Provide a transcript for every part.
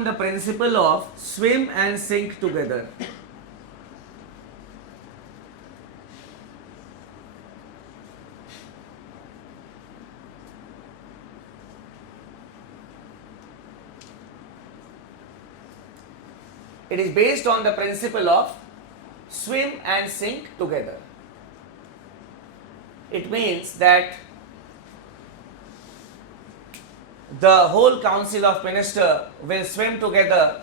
The principle of swim and sink together. It is based on the principle of swim and sink together. It means that the whole council of ministers will swim together,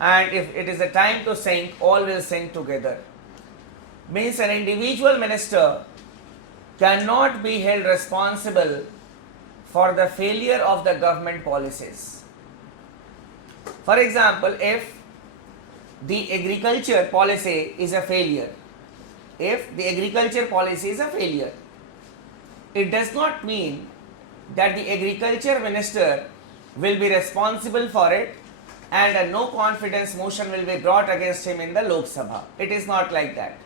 and if it is a time to sink, all will sink together. Means an individual minister cannot be held responsible for the failure of the government policies. For example, if the agriculture policy is a failure, it does not mean that the agriculture minister will be responsible for it and a no confidence motion will be brought against him in the Lok Sabha. It is not like that.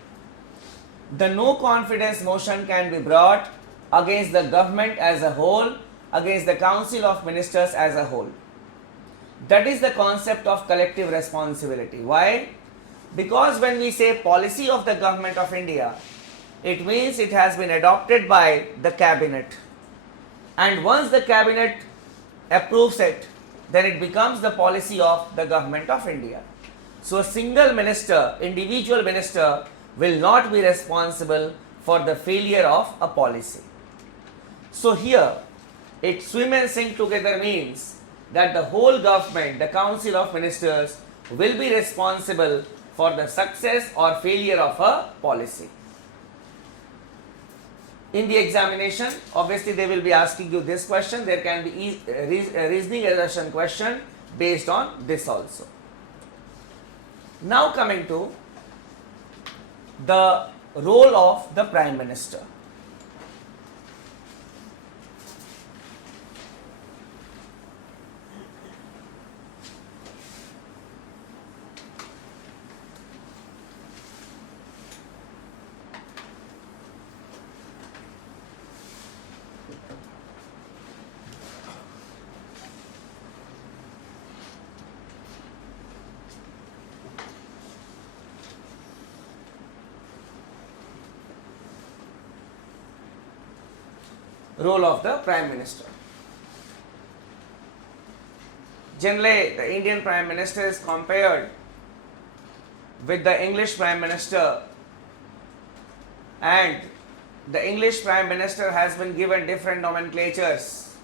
The no confidence motion can be brought against the government as a whole, against the council of ministers as a whole. That is the concept of collective responsibility. Why? Because when we say policy of the government of India, it means it has been adopted by the cabinet. And once the cabinet approves it, then it becomes the policy of the government of India. So a single minister, individual minister, will not be responsible for the failure of a policy. So here, it swim and sink together means that the whole government, the council of ministers, will be responsible for the success or failure of a policy. In the examination, obviously they will be asking you this question. There can be a reasoning assertion question based on this also. Now coming to the role of the Prime Minister. Role of the Prime Minister. Generally, the Indian Prime Minister is compared with the English Prime Minister, and the English Prime Minister has been given different nomenclatures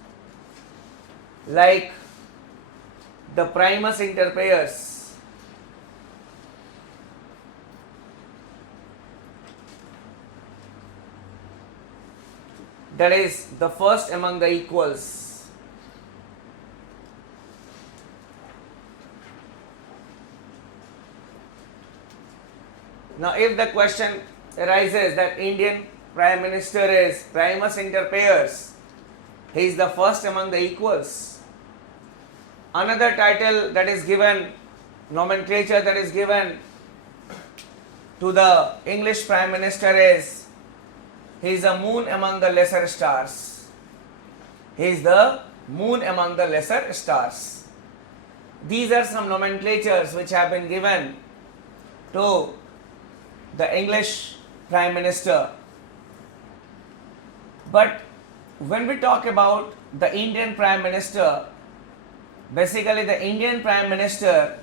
like the primus inter pares, that is the first among the equals. Now if the question arises that Indian Prime Minister is primus inter pares, he is the first among the equals. Another title that is given, nomenclature that is given to the English Prime Minister is, he is a moon among the lesser stars. He is the moon among the lesser stars. These are some nomenclatures which have been given to the English Prime Minister. But when we talk about the Indian Prime Minister, basically the Indian Prime Minister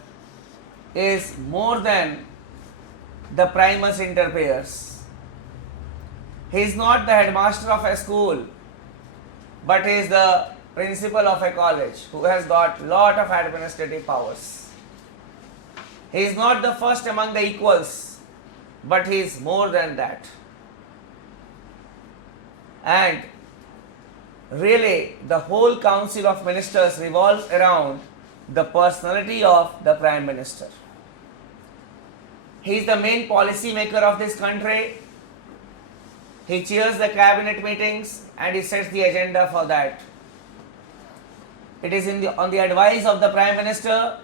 is more than the primus inter pares. He is not the headmaster of a school, but he is the principal of a college who has got lot of administrative powers. He is not the first among the equals, but he is more than that. And really, the whole council of ministers revolves around the personality of the Prime Minister. He is the main policy maker of this country. He chairs the cabinet meetings and he sets the agenda for that. It is on the advice of the Prime Minister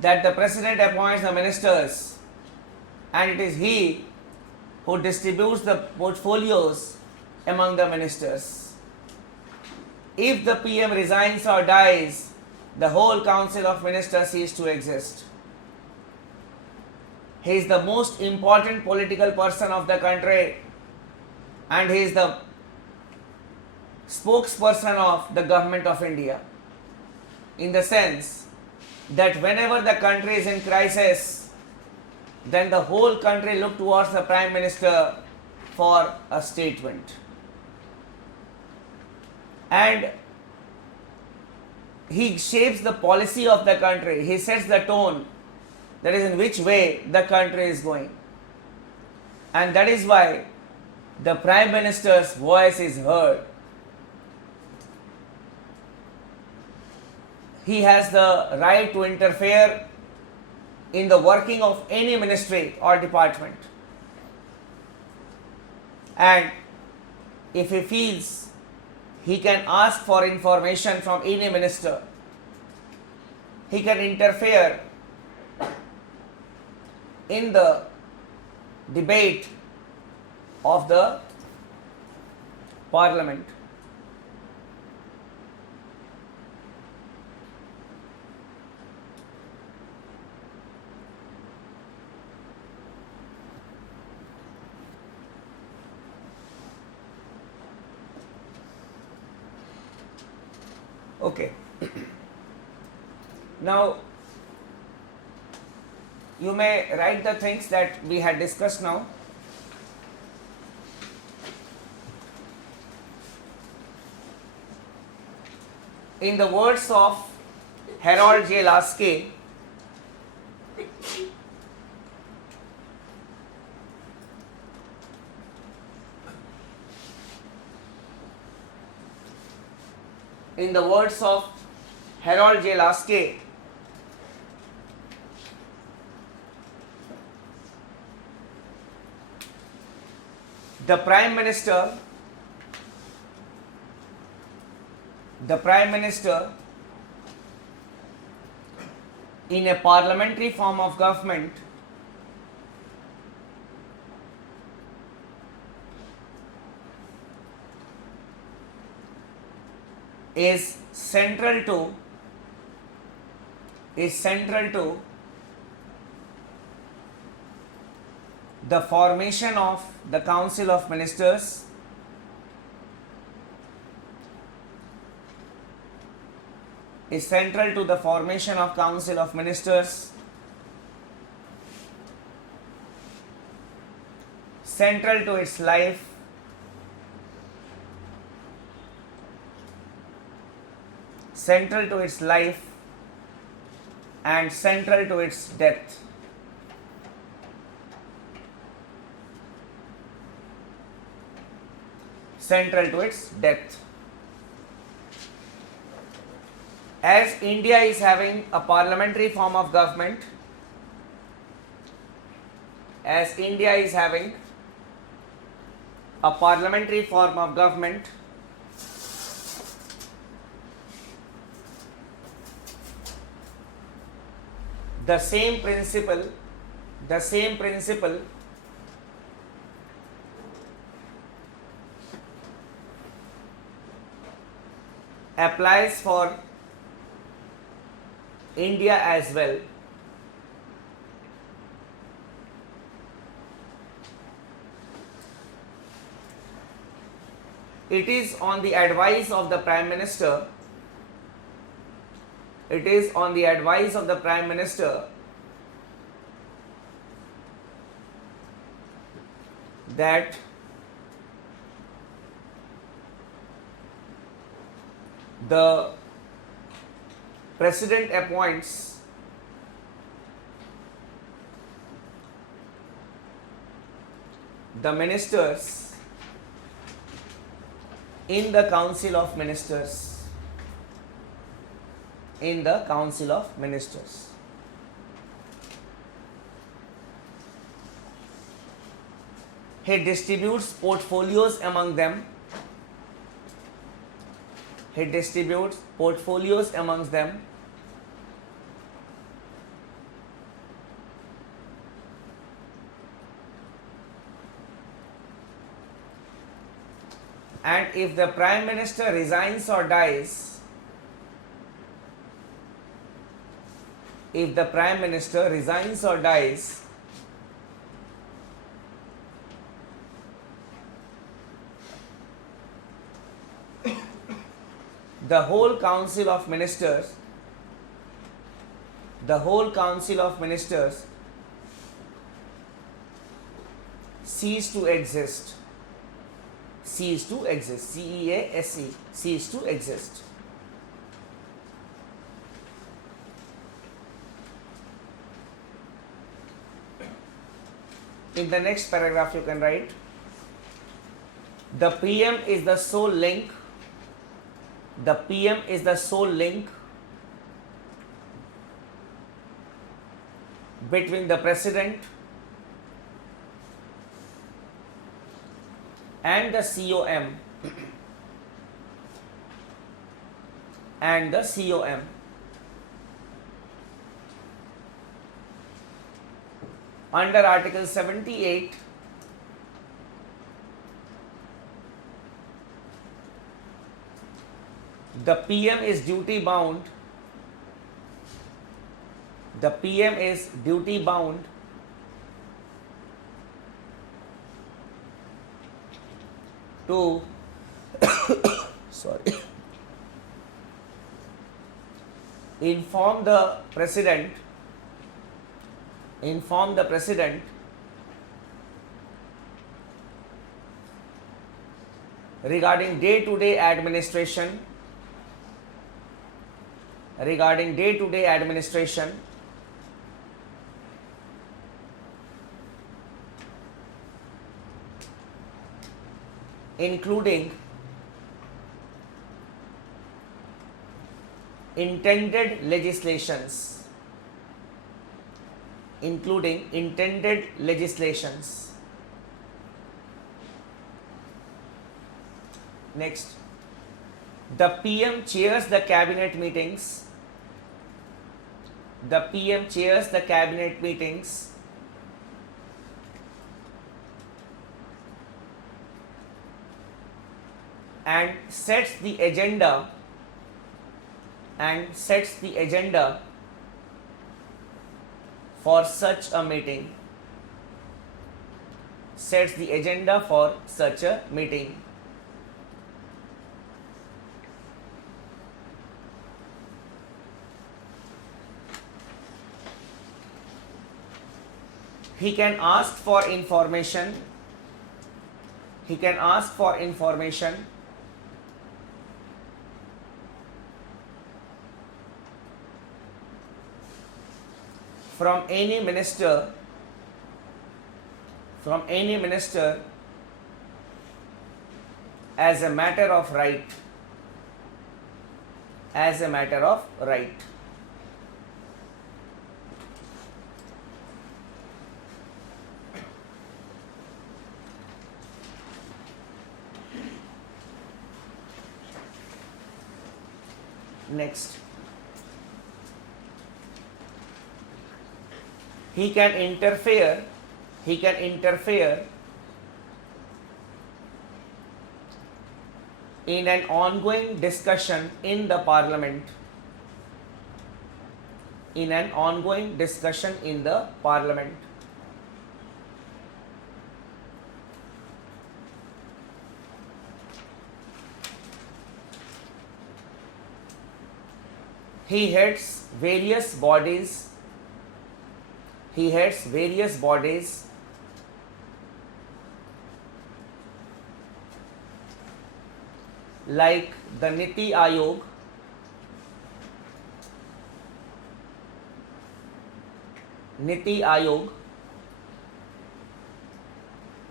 that the President appoints the ministers, and it is he who distributes the portfolios among the ministers. If the PM resigns or dies, the whole council of ministers cease to exist. He is the most important political person of the country, and he is the spokesperson of the government of India, in the sense that whenever the country is in crisis, then the whole country look towards the Prime Minister for a statement. And he shapes the policy of the country. He sets the tone, that is in which way the country is going. And that is why the Prime Minister's voice is heard. He has the right to interfere in the working of any ministry or department. And if he feels, he can ask for information from any minister. He can interfere in the debate of the parliament. Okay. Now, you may write the things that we had discussed now. In the words of Harold J. Lasky, in the words of Harold J. Lasky, the Prime Minister in a parliamentary form of government is central to the formation of the Council of Ministers, central to its life, and central to its death. As India is having a parliamentary form of government, the same principle applies for India as well. It is on the advice of the Prime Minister that the President appoints the ministers in the Council of Ministers. He distributes portfolios among them. And if the Prime Minister resigns or dies, if the Prime Minister resigns or dies, the whole Council of Ministers cease to exist. Cease to exist. CEASE. Cease to exist. In the next paragraph you can write, the PM is the sole link. The PM is the sole link between the President and the COM under Article 78 the PM is duty bound to inform the President regarding day-to-day administration including intended legislations. Next, the PM chairs the cabinet meetings. And sets the agenda for such a meeting. He can ask for information. From any minister as a matter of right. Next, he can interfere in an ongoing discussion in the Parliament. He heads various bodies like the Niti Aayog,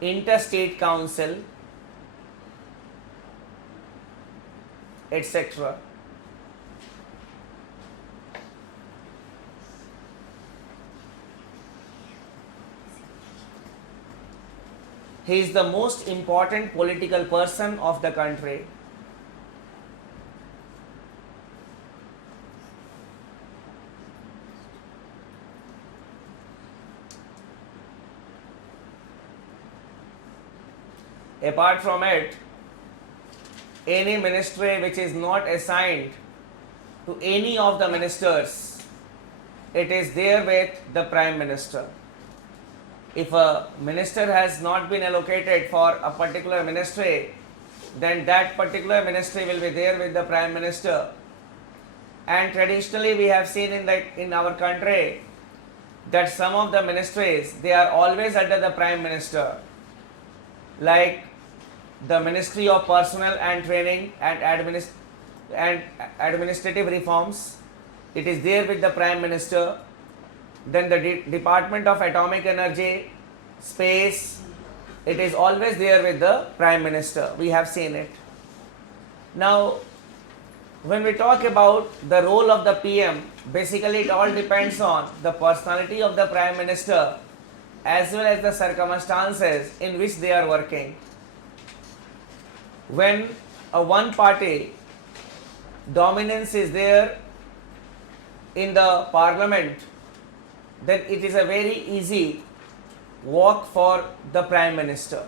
Interstate Council, etc. He is the most important political person of the country. Apart from it, any ministry which is not assigned to any of the ministers it is there with the Prime Minister. If a minister has not been allocated for a particular ministry, then that particular ministry will be there with the Prime Minister. And traditionally we have seen in our country that some of the ministries, they are always under the Prime Minister, like the Ministry of Personnel and Training and Administrative Reforms, it is there with the Prime Minister. Then the Department of Atomic Energy, Space, it is always there with the Prime Minister. We have seen it. Now, when we talk about the role of the PM, basically it all depends on the personality of the Prime Minister as well as the circumstances in which they are working. When a one party dominance is there in the parliament, then it is a very easy work for the Prime Minister.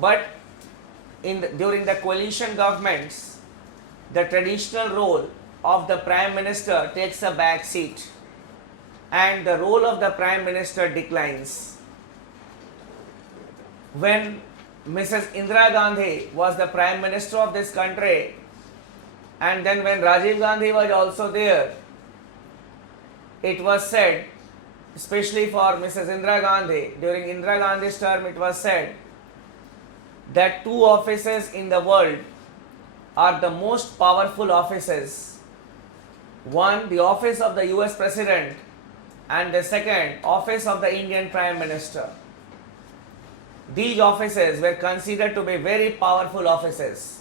But during the coalition governments, the traditional role of the Prime Minister takes a back seat and the role of the Prime Minister declines. When Mrs. Indira Gandhi was the Prime Minister of this country, and then when Rajiv Gandhi was also there, it was said, especially for Mrs. Indira Gandhi, during Indira Gandhi's term, it was said that two offices in the world are the most powerful offices. One, the office of the US President, and the second, office of the Indian Prime Minister. These offices were considered to be very powerful offices,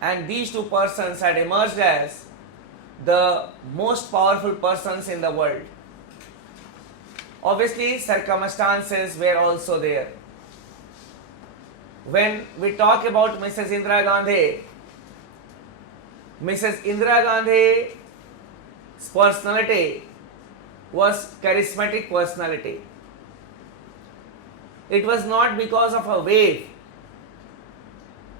and these two persons had emerged as the most powerful persons in the world. Obviously, circumstances were also there. When we talk about Mrs. Indira Gandhi, Mrs. Indira Gandhi's personality was charismatic personality. It was not because of a wave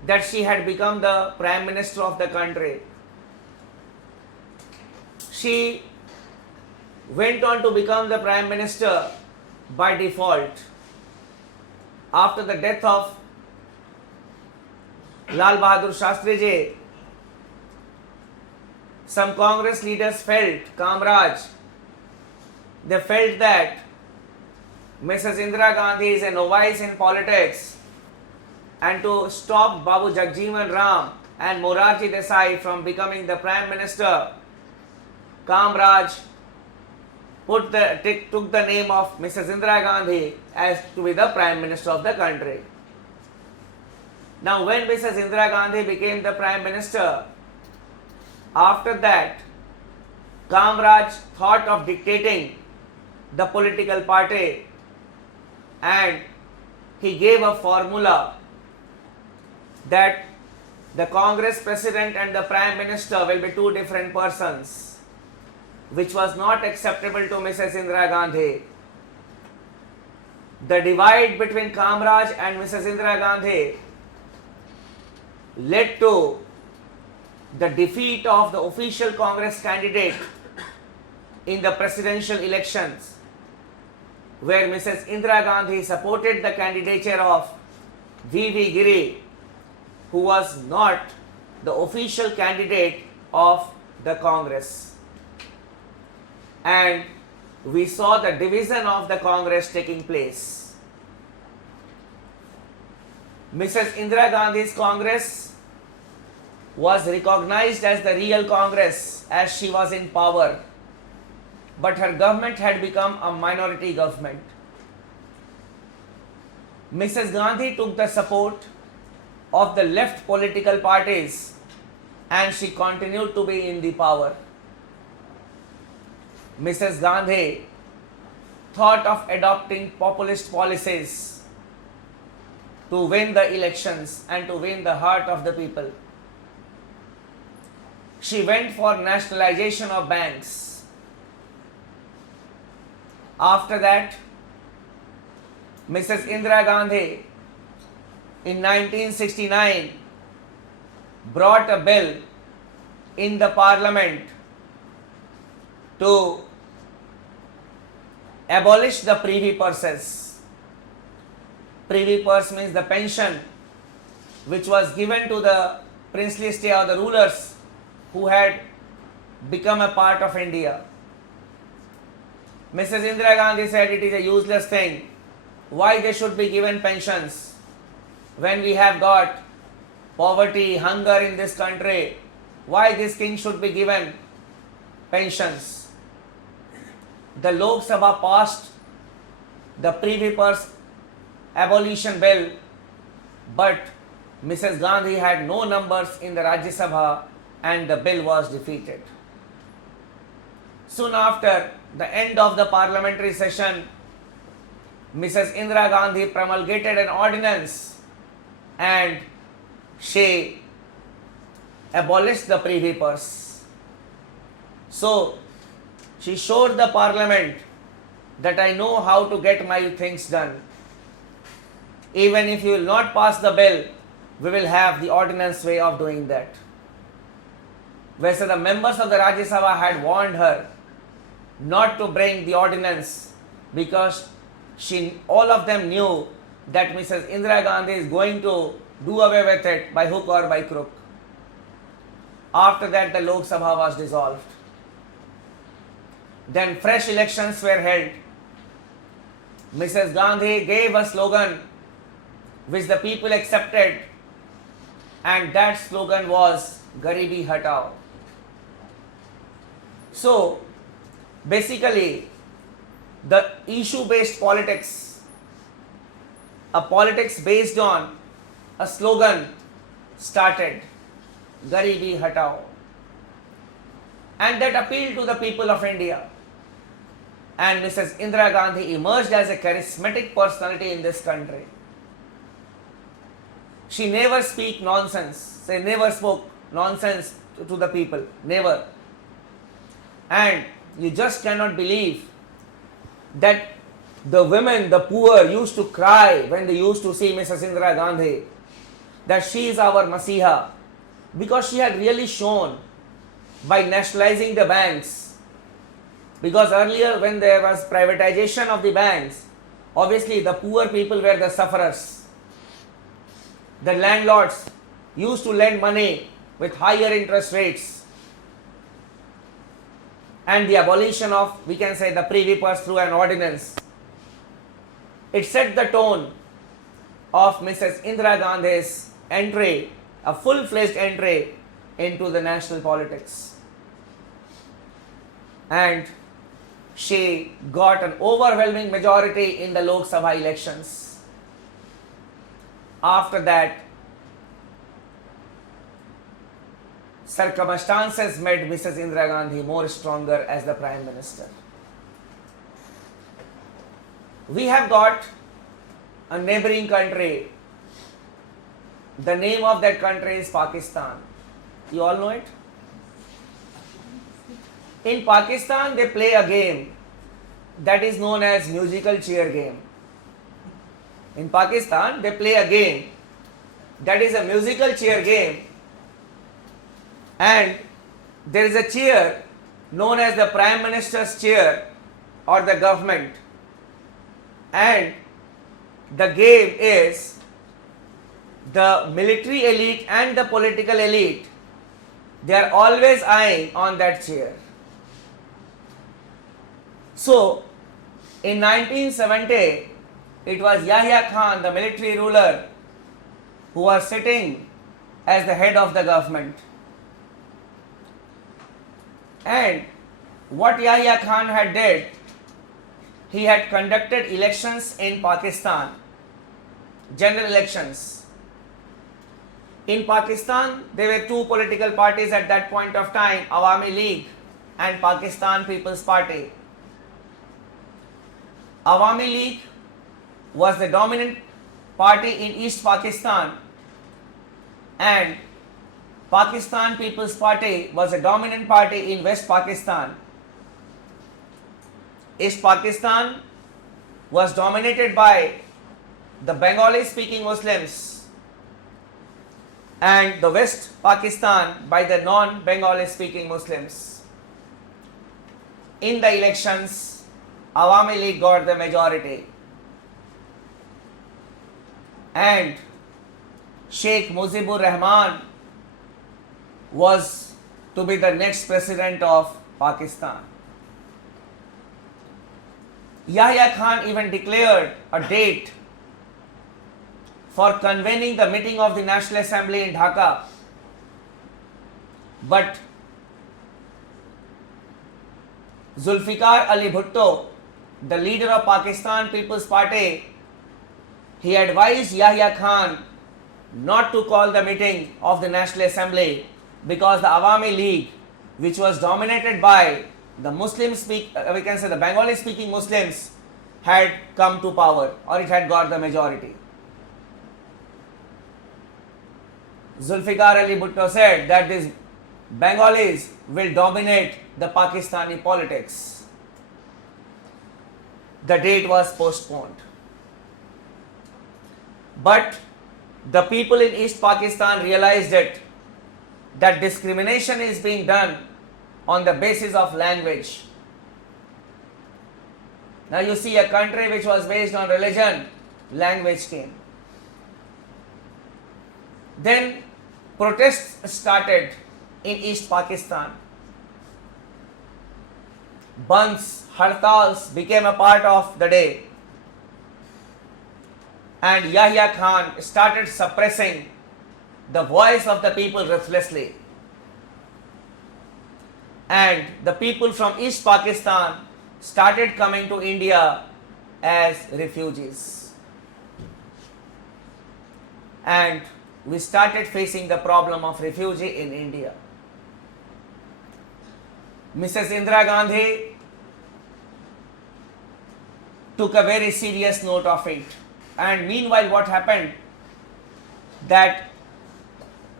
that she had become the Prime Minister of the country. She went on to become the Prime Minister by default. After the death of Lal Bahadur Shastri ji, some Congress leaders felt, Kamraj, they felt that Mrs. Indira Gandhi is a novice in politics, and to stop Babu Jagjeevan Ram and Morarji Desai from becoming the Prime Minister, Kamraj took the name of Mrs. Indira Gandhi as to be the Prime Minister of the country. Now, when Mrs. Indira Gandhi became the Prime Minister, after that, Kamraj thought of dictating the political party, and he gave a formula that the Congress President and the Prime Minister will be two different persons, which was not acceptable to Mrs. Indira Gandhi. The divide between Kamraj and Mrs. Indira Gandhi led to the defeat of the official Congress candidate in the presidential elections, where Mrs. Indira Gandhi supported the candidature of V.V. Giri, who was not the official candidate of the Congress. And we saw the division of the Congress taking place. Mrs. Indira Gandhi's Congress was recognized as the real Congress as she was in power, but her government had become a minority government. Mrs. Gandhi took the support of the left political parties and she continued to be in the power. Mrs. Gandhi thought of adopting populist policies to win the elections and to win the heart of the people. She went for nationalization of banks. After that, Mrs. Indira Gandhi in 1969 brought a bill in the parliament to abolish the privy purses. Privy purse means the pension which was given to the princely estate or the rulers who had become a part of India. Mrs. Indira Gandhi said it is a useless thing. Why they should be given pensions when we have got poverty, hunger in this country? Why this king should be given pensions? The Lok Sabha passed the privy purse abolition bill, but Mrs. Gandhi had no numbers in the Rajya Sabha and the bill was defeated. Soon after the end of the parliamentary session, Mrs. Indira Gandhi promulgated an ordinance and she abolished the privy purse. So she showed the parliament that I know how to get my things done. Even if you will not pass the bill, we will have the ordinance way of doing that. Whereas the members of the Rajya Sabha had warned her not to bring the ordinance because all of them knew that Mrs. Indira Gandhi is going to do away with it by hook or by crook. After that, the Lok Sabha was dissolved. Then fresh elections were held. Mrs. Gandhi gave a slogan which the people accepted, and that slogan was Garibi Hatao. So basically, the issue-based politics, a politics based on a slogan, started, Garibi Hatao, and that appealed to the people of India. And Mrs. Indira Gandhi emerged as a charismatic personality in this country. She never spoke nonsense. She never spoke nonsense to the people. Never. And you just cannot believe that the women, the poor, used to cry when they used to see Mrs. Indira Gandhi that she is our Masiha, because she had really shown by nationalizing the banks. Because earlier, when there was privatization of the banks, obviously the poor people were the sufferers. The landlords used to lend money with higher interest rates. And the abolition of, we can say, the privy purse through an ordinance, it set the tone of Mrs. Indira Gandhi's entry, a full-fledged entry into the national politics. And she got an overwhelming majority in the Lok Sabha elections. After that, circumstances made Mrs. Indira Gandhi more stronger as the Prime Minister. We have got a neighboring country. The name of that country is Pakistan. You all know it? In Pakistan, they play a game that is known as musical chair game. In Pakistan, they play a game that is a musical chair game, and there is a chair known as the Prime Minister's chair or the government, and the game is the military elite and the political elite, they are always eyeing on that chair. So, in 1970, it was Yahya Khan, the military ruler, who was sitting as the head of the government. And what Yahya Khan had did, he had conducted elections in Pakistan, general elections. In Pakistan, there were two political parties at that point of time, Awami League and Pakistan People's Party. Awami League was the dominant party in East Pakistan, and Pakistan People's Party was a dominant party in West Pakistan. East Pakistan was dominated by the Bengali speaking Muslims, and the West Pakistan by the non-Bengali speaking Muslims. in the elections, Awami League got the majority. And Sheikh Mujibur Rahman was to be the next president of Pakistan. Yahya Khan even declared a date for convening the meeting of the National Assembly in Dhaka. But Zulfikar Ali Bhutto, the leader of Pakistan People's Party, he advised Yahya Khan not to call the meeting of the National Assembly because the Awami League, which was dominated by the we can say the Bengali speaking Muslims, had come to power, or it had got the majority. Zulfikar Ali Bhutto said that these Bengalis will dominate the Pakistani politics. The date was postponed. But the people in East Pakistan realized that discrimination is being done on the basis of language. Now you see, a country which was based on religion, language came. Then protests started in East Pakistan. Bandhs, hartals became a part of the day. And Yahya Khan started suppressing the voice of the people ruthlessly. And the people from East Pakistan started coming to India as refugees. And we started facing the problem of refugee in India. Mrs. Indira Gandhi took a very serious note of it. And meanwhile, what happened? That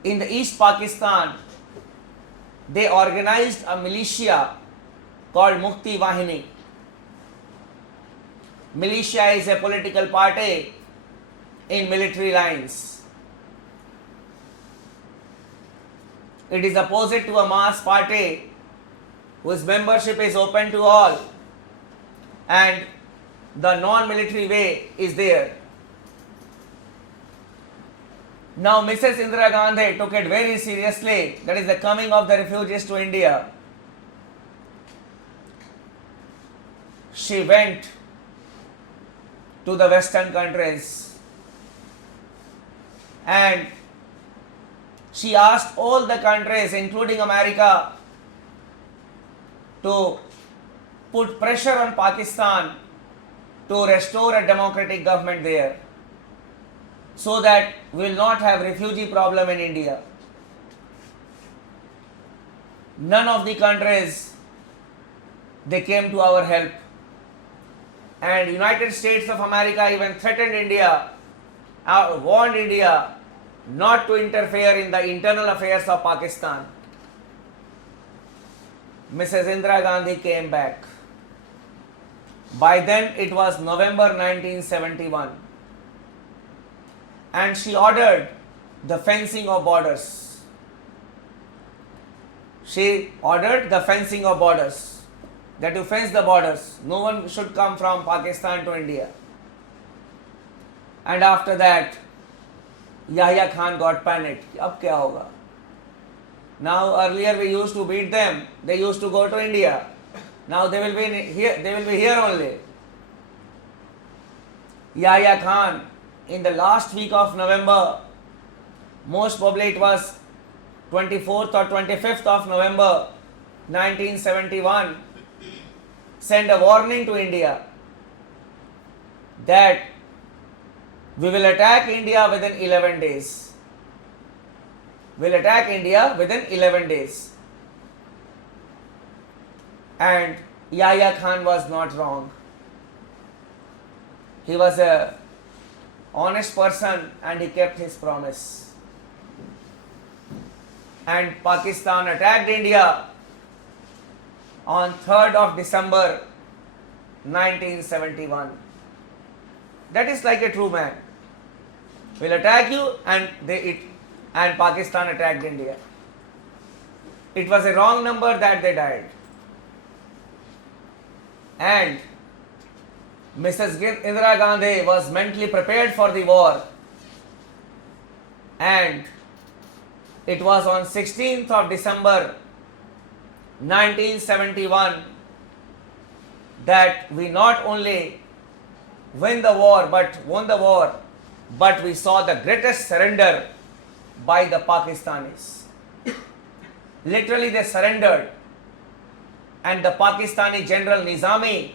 in the East Pakistan, they organized a militia called Mukti Wahini. Militia is a political party in military lines. It is opposite to a mass party whose membership is open to all, and the non-military way is there. Now Mrs. Indira Gandhi took it very seriously, that is the coming of the refugees to India. She went to the Western countries and she asked all the countries, including America, to put pressure on Pakistan to restore a democratic government there, so that we will not have refugee problem in India. None of the countries, they came to our help. And United States of America even threatened India, warned India not to interfere in the internal affairs of Pakistan. Mrs. Indira Gandhi came back. By then it was November 1971. And she ordered the fencing of borders. She ordered the fencing of borders, that you fence the borders. No one should come from Pakistan to India. And after that, Yahya Khan got panicked. Ab kya hoga? Now earlier we used to beat them. They used to go to India. Now they will be here. They will be here only. Yahya Khan, in the last week of November, most probably it was 24th or 25th of November 1971, sent a warning to India that we will attack India within 11 days. We will attack India within 11 days. And Yahya Khan was not wrong. He was a honest person and he kept his promise. And Pakistan attacked India on 3rd of December 1971. That is like a true man. Will attack you, and Pakistan attacked India. It was a wrong number that they died. and Mrs. Indira Gandhi was mentally prepared for the war, and it was on 16th of December 1971 that we not only won the war, but we saw the greatest surrender by the Pakistanis. Literally they surrendered, and the Pakistani General Nizami